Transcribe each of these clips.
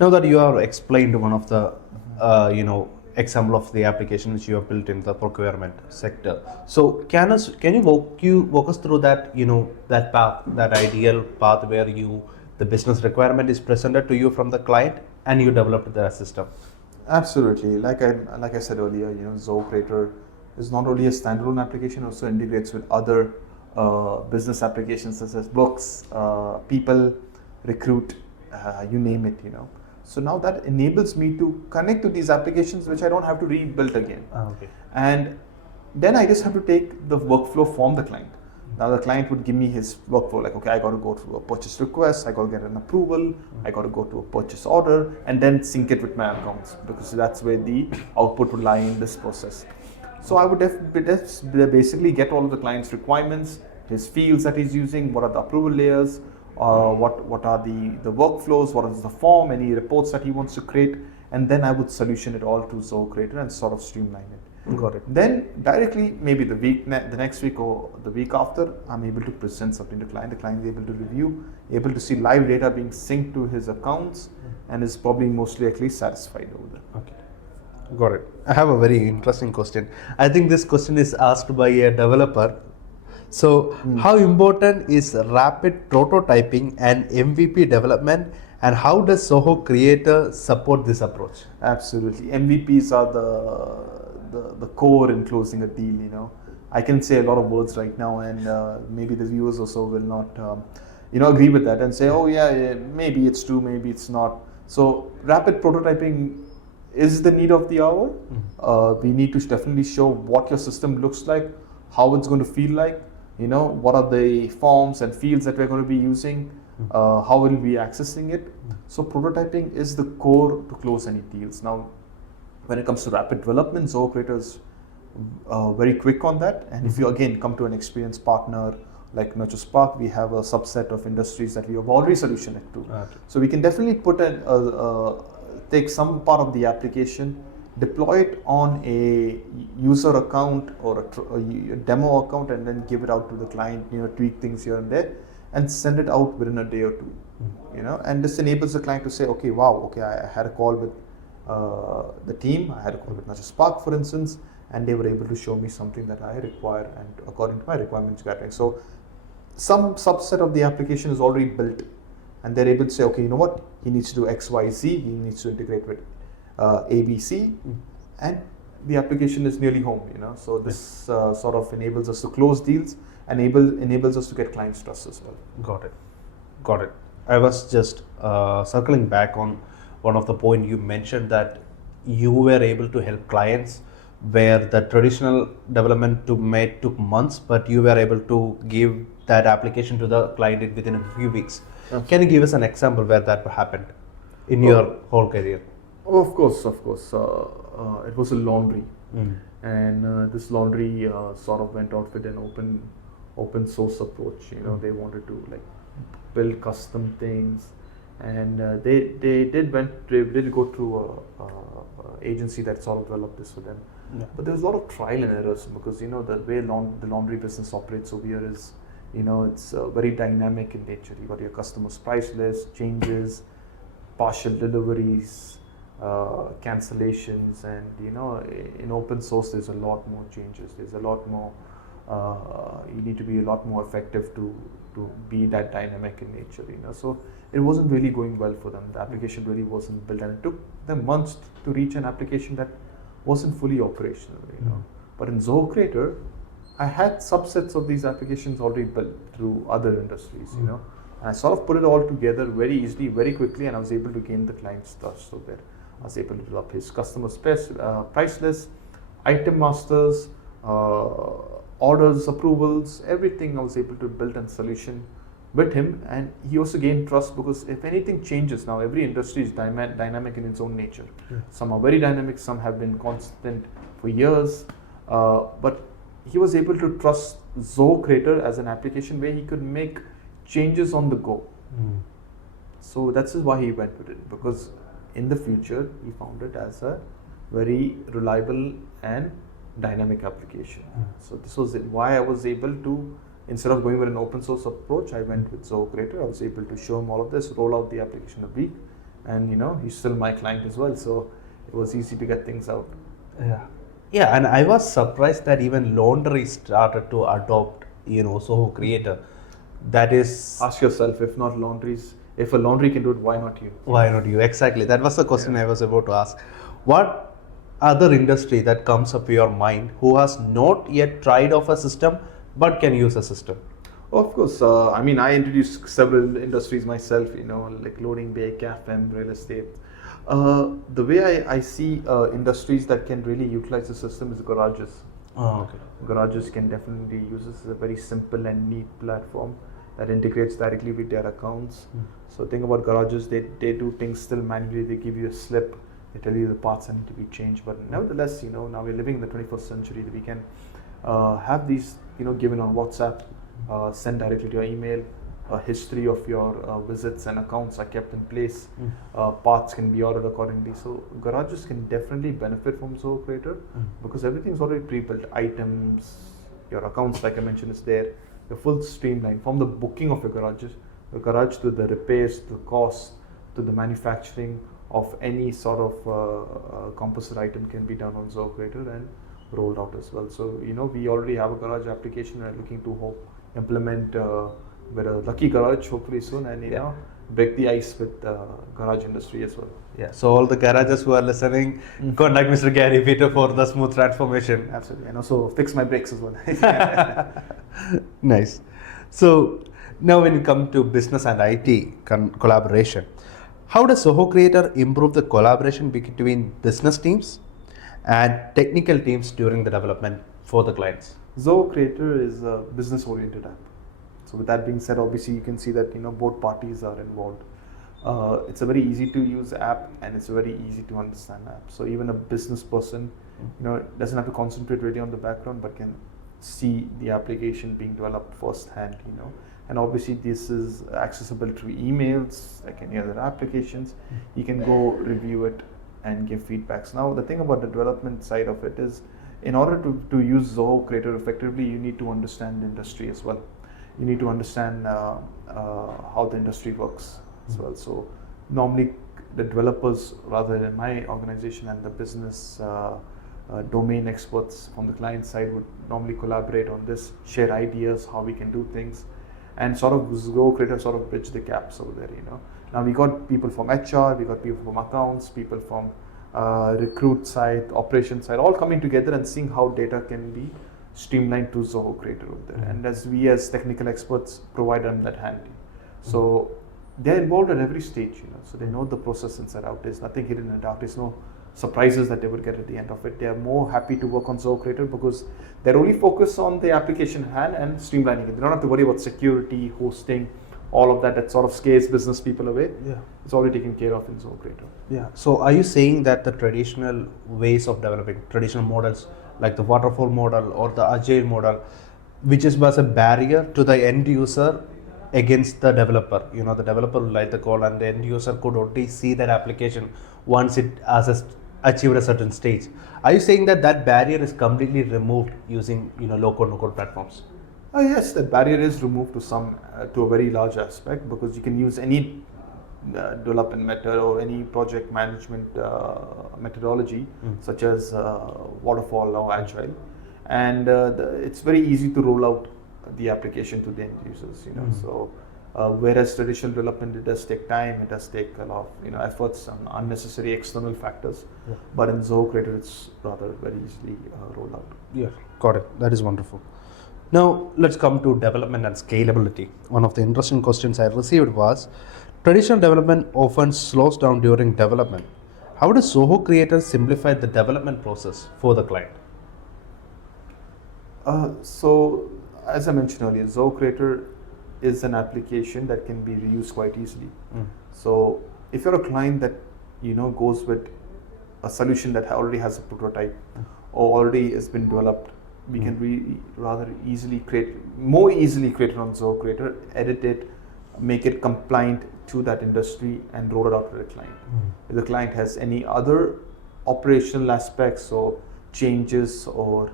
Now that you have explained one of the, example of the application which you have built in the procurement sector, so can you walk us through that, that path, that ideal path where the business requirement is presented to you from the client and you developed the system. Absolutely. Like I said earlier, Zoho Creator is not only a standalone application, also integrates with other business applications such as books, people, recruit, you name it. So now that enables me to connect to these applications, which I don't have to rebuild again. Okay. And then I just have to take the workflow from the client. Now the client would give me his workflow, like, okay, I got to go through a purchase request, I got to get an approval, I got to go to a purchase order, and then sync it with my accounts, because that's where the output would lie in this process. So I would basically get all of the client's requirements, his fields that he's using, what are the approval layers, what are the workflows, what is the form, any reports that he wants to create, and then I would solution it all to Zoho Creator and sort of streamline it. Got it. Then directly, maybe the next week or the week after, I'm able to present something to the client. The client is able to review, able to see live data being synced to his accounts, and is probably mostly at least satisfied over there. Okay. Got it. I have a very interesting question. I think this question is asked by a developer. So, how important is rapid prototyping and MVP development, and how does Zoho Creator support this approach? Absolutely. MVPs are the core in closing a deal. I can say a lot of words right now, and maybe the viewers also will not agree with that and say, oh yeah, maybe it's true, maybe it's not. So rapid prototyping is the need of the hour. We need to definitely show what your system looks like, how it's going to feel like, what are the forms and fields that we're going to be using, how will we be accessing it. So prototyping is the core to close any deals. Now, when it comes to rapid development, Zoho Creator is very quick on that. And if you again come to an experienced partner like Nurture Spark, we have a subset of industries that we have already solutioned it to. Okay. So we can definitely take some part of the application, deploy it on a user account or a demo account, and then give it out to the client, tweak things here and there, and send it out within a day or two. And this enables the client to say, okay, wow, okay, I had a call with the team, I had a call with Nurture Spark, for instance, and they were able to show me something that I require and according to my requirements gathering. So some subset of the application is already built, and they're able to say, okay, you know what, he needs to do X, Y, Z, he needs to integrate with ABC, and the application is nearly home. So this sort of enables us to close deals and enables us to get clients' trust as well. Got it. I was just circling back on one of the point you mentioned, that you were able to help clients where the traditional development took months, but you were able to give that application to the client within a few weeks. Yes. Can you give us an example where that happened in your whole career? Oh, of course. It was a laundry, and this laundry sort of went out with an open source approach. They wanted to build custom things, and they did go through a agency that sort of developed this for them. Yeah. But there was a lot of trial and errors, because the way the laundry business operates over here is, it's very dynamic in nature. You got your customers' price list, changes, partial deliveries, cancellations, and in open source there's a lot more changes. There's a lot more. You need to be a lot more effective to be that dynamic in nature. So it wasn't really going well for them. The application really wasn't built, and it took them months to reach an application that wasn't fully operational. But in Zoho Creator, I had subsets of these applications already built through other industries. And I sort of put it all together very easily, very quickly, and I was able to gain the client's trust. So that I was able to develop his customer price list, item masters, orders, approvals, everything I was able to build and solution with him. And he also gained trust, because if anything changes, now every industry is dynamic in its own nature. Some are very dynamic, some have been constant for years, but he was able to trust Zoho Creator as an application where he could make changes on the go. So that's why he went with it, because in the future he found it as a very reliable and dynamic application. So this was why I was able to, instead of going with an open source approach, I went with Zoho Creator. I was able to show him all of this, roll out the application a week, and he's still my client as well. So it was easy to get things out. Yeah. Yeah, and I was surprised that even laundry started to adopt, Zoho Creator. That is, Ask yourself, if a laundry can do it, why not you? why not you? Exactly. That was the question I was about to ask. What other industry that comes up to your mind who has not yet tried of a system but can use a system? Oh, of course. I introduced several industries myself, like loading bay, CAFM, real estate. The way I see industries that can really utilize the system is garages. Oh, okay. Garages can definitely use this as a very simple and neat platform that integrates directly with their accounts. So think about garages, they do things still manually. They give you a slip, they tell you the parts that need to be changed. But nevertheless, now we're living in the 21st century. We can have these, given on WhatsApp, send directly to your email. A history of your visits and accounts are kept in place. Parts can be ordered accordingly. So garages can definitely benefit from Zoho Creator because everything's already pre-built. Items, your accounts, like I mentioned, is there. You're full streamlined from the booking of your garages, the garage to the repairs, the cost, to the manufacturing of any sort of composite item can be done on Zoho Creator and rolled out as well. So we already have a garage application. We're looking to implement with a lucky garage hopefully soon, and break the ice with the garage industry as well. Yeah, so all the garages who are listening, contact Mr. Gary Peter for the smooth transformation. Absolutely, and also fix my brakes as well. Nice. So now when you come to business and IT collaboration, how does Zoho Creator improve the collaboration between business teams and technical teams during the development for the clients? Zoho Creator is a business-oriented app. So with that being said, obviously you can see that both parties are involved. It's a very easy to use app and it's a very easy to understand app. So even a business person, doesn't have to concentrate really on the background, but can see the application being developed firsthand. And obviously this is accessible through emails, like any other applications. You can go review it and give feedbacks. Now the thing about the development side of it is, in order to use Zoho Creator effectively, you need to understand the industry as well. You need to understand how the industry works as well. So normally the developers, rather than my organization, and the business domain experts from the client side would normally collaborate on this, share ideas, how we can do things, and sort of Zoho Creator sort of bridge the gaps over there. Now we got people from HR, we got people from accounts, people from recruit side, operation side, all coming together and seeing how data can be streamlined to Zoho Creator over there. And as we as technical experts provide them that hand. So they're involved at every stage, so they know the process inside out. There's nothing hidden in the dark. There's no surprises that they will get at the end of it. They are more happy to work on Zoho Creator because they're only focused on the application hand and streamlining it. They don't have to worry about security, hosting, all of that. That sort of scares business people away. Yeah, it's already taken care of in Zoho Creator. Yeah. So are you saying that the traditional ways of developing, traditional models like the waterfall model or the agile model, which was a barrier to the end user against the developer? The developer will write the code and the end user could only see that application once it has achieved a certain stage. Are you saying that barrier is completely removed using low-code, no-code platforms? Yes, that barrier is removed to a very large aspect, because you can use any development method or any project management methodology such as waterfall or agile, and it's very easy to roll out the application to the end users. So whereas traditional development, it does take time, it does take a lot of efforts and unnecessary external factors, but in Zoho Creator it's rather very easily rolled out. Yeah, got it. That is wonderful. Now let's come to development and scalability. One of the interesting questions I received was, traditional development often slows down during development. How does Zoho Creator simplify the development process for the client? So as I mentioned earlier, Zoho Creator is an application that can be reused quite easily. So if you're a client that goes with a solution that already has a prototype or already has been developed, we can rather more easily create it on Zoho Creator, edit it, make it compliant to that industry, and roll it out to the client. If the client has any other operational aspects or changes or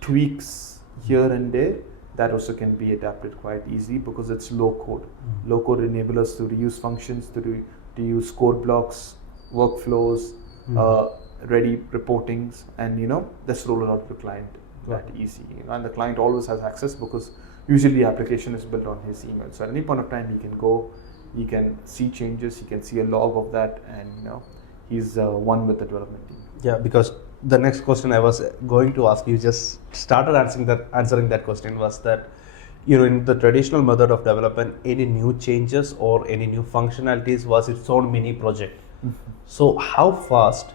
tweaks here and there, that also can be adapted quite easily because it's low code. Low code enables us to reuse functions, to to use code blocks, workflows, ready reportings, and just roll it out to the client that easy. And the client always has access because usually the application is built on his email. So at any point of time, he can go, he can see changes, he can see a log of that, and he's one with the development team. Yeah, because the next question I was going to ask, you just started answering that question, was that in the traditional method of development, any new changes or any new functionalities was its own mini project. So how fast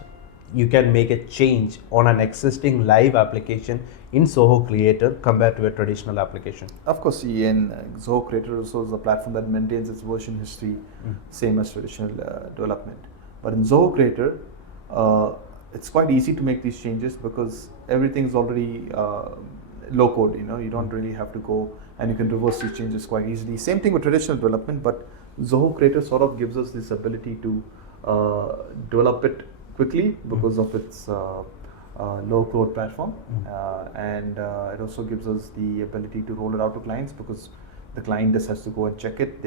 you can make a change on an existing live application in Zoho Creator compared to a traditional application? Of course, in Zoho Creator also is a platform that maintains its version history, same as traditional development. But in Zoho Creator, it's quite easy to make these changes because everything's already low code. You don't really have to go, and you can reverse these changes quite easily. Same thing with traditional development, but Zoho Creator sort of gives us this ability to develop it quickly because of its low code platform, and it also gives us the ability to roll it out to clients because the client just has to go and check it.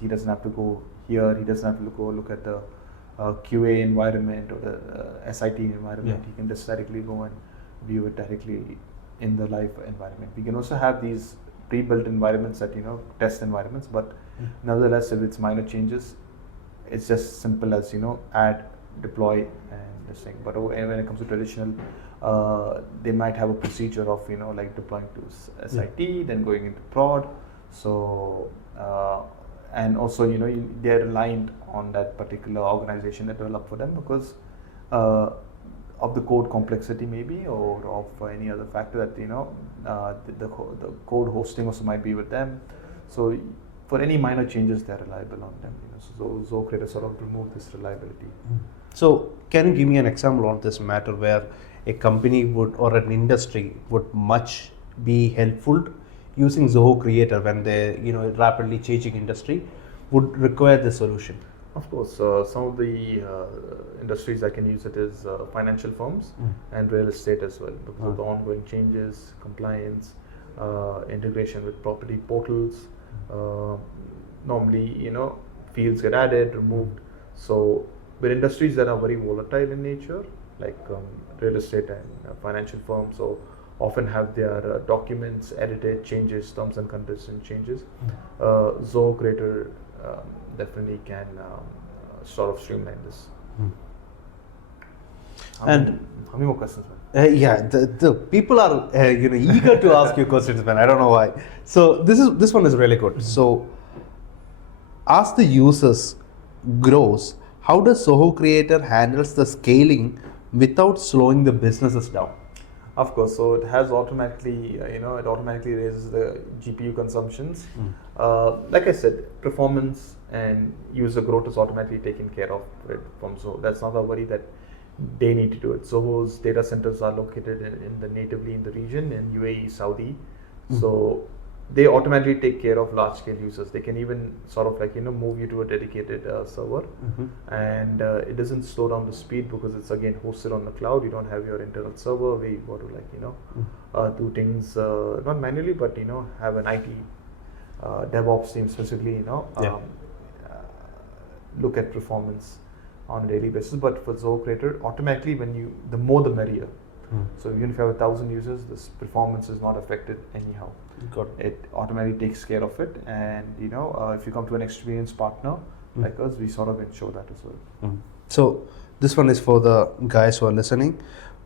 He doesn't have to go here, he doesn't have to go look at the QA environment or the SIT environment. He can just directly go and view it directly in the live environment. We can also have these pre-built environments that test environments, but nevertheless, if it's minor changes, it's just simple as add, deploy, and this thing. But when it comes to traditional, they might have a procedure of like deploying to SIT, then going into prod. So and also they're reliant on that particular organization that developed for them because of the code complexity maybe, or of any other factor that the code hosting also might be with them. So for any minor changes, they're reliable on them. So Zoho Creator sort of remove this reliability. So can you give me an example on this matter where a company would or an industry would much be helpful using Zoho Creator when they rapidly changing industry would require the solution? Of course, some of the industries that can use it is financial firms and real estate as well, because of the ongoing changes, compliance, integration with property portals. Normally, fields get added, removed. So, with industries that are very volatile in nature, like real estate and financial firms, so often have their documents edited, changes, terms and conditions changes. Zoho Creator definitely can sort of streamline this. How many more questions, man? Yeah, the people are eager to ask you questions, man. I don't know why. So this one is really good. So as the users grows, how does Zoho Creator handles the scaling without slowing the businesses down? Of course, so it has automatically, it automatically raises the GPU consumptions. Like I said, performance and user growth is automatically taken care of from Zoho. That's not a worry that they need to do it. Zoho's data centers are located natively in the region in UAE, Saudi. So they automatically take care of large scale users. They can even sort of like move you to a dedicated server, and it doesn't slow down the speed because it's again hosted on the cloud. You don't have your internal server where you got to like do things not manually, but have an IT DevOps team specifically look at performance on a daily basis. But for Zoho Creator, automatically the more the merrier. So even if you have 1,000 users, this performance is not affected anyhow. Got it. It automatically takes care of it, and if you come to an experienced partner like us, we sort of ensure that as well. So this one is for the guys who are listening.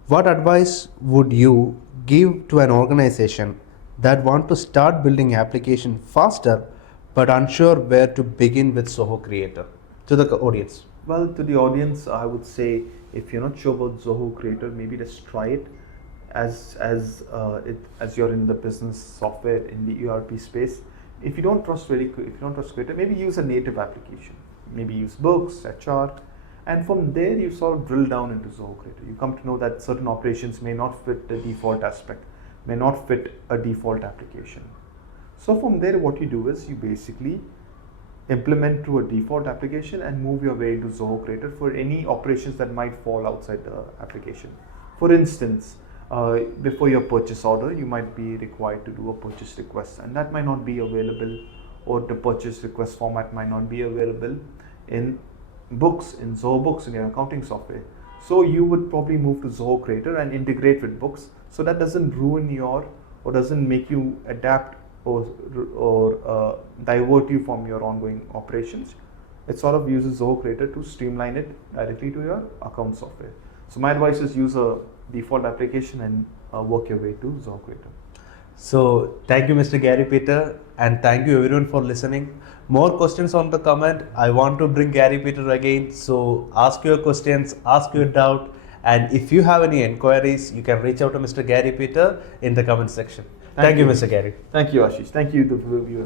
What advice would you give to an organization that want to start building application faster but unsure where to begin with Zoho Creator, to the audience? Well, to the audience, I would say if you're not sure about Zoho Creator, maybe just try it as you're in the business software in the ERP space. If you don't trust Creator, maybe use a native application. Maybe use books, HR, and from there you sort of drill down into Zoho Creator. You come to know that certain operations may not fit the default aspect, may not fit a default application. So from there, what you do is you basically implement to a default application and move your way into Zoho Creator for any operations that might fall outside the application. For instance, before your purchase order, you might be required to do a purchase request, and that might not be available, or the purchase request format might not be available in books in Zoho Books in your accounting software. So you would probably move to Zoho Creator and integrate with books. So that doesn't ruin your or doesn't make you adapt or divert you from your ongoing operations. It sort of uses Zoho Creator to streamline it directly to your account software. So my advice is use a default application and work your way to Zoho Creator. So thank you, Mr. Gary Peter, and thank you everyone for listening. More questions on the comment. I want to bring Gary Peter again. So ask your questions, ask your doubt, and if you have any inquiries, you can reach out to Mr. Gary Peter in the comment section. Thank you, Mr. Gary. Thank you, Ashish. Thank you, the viewers.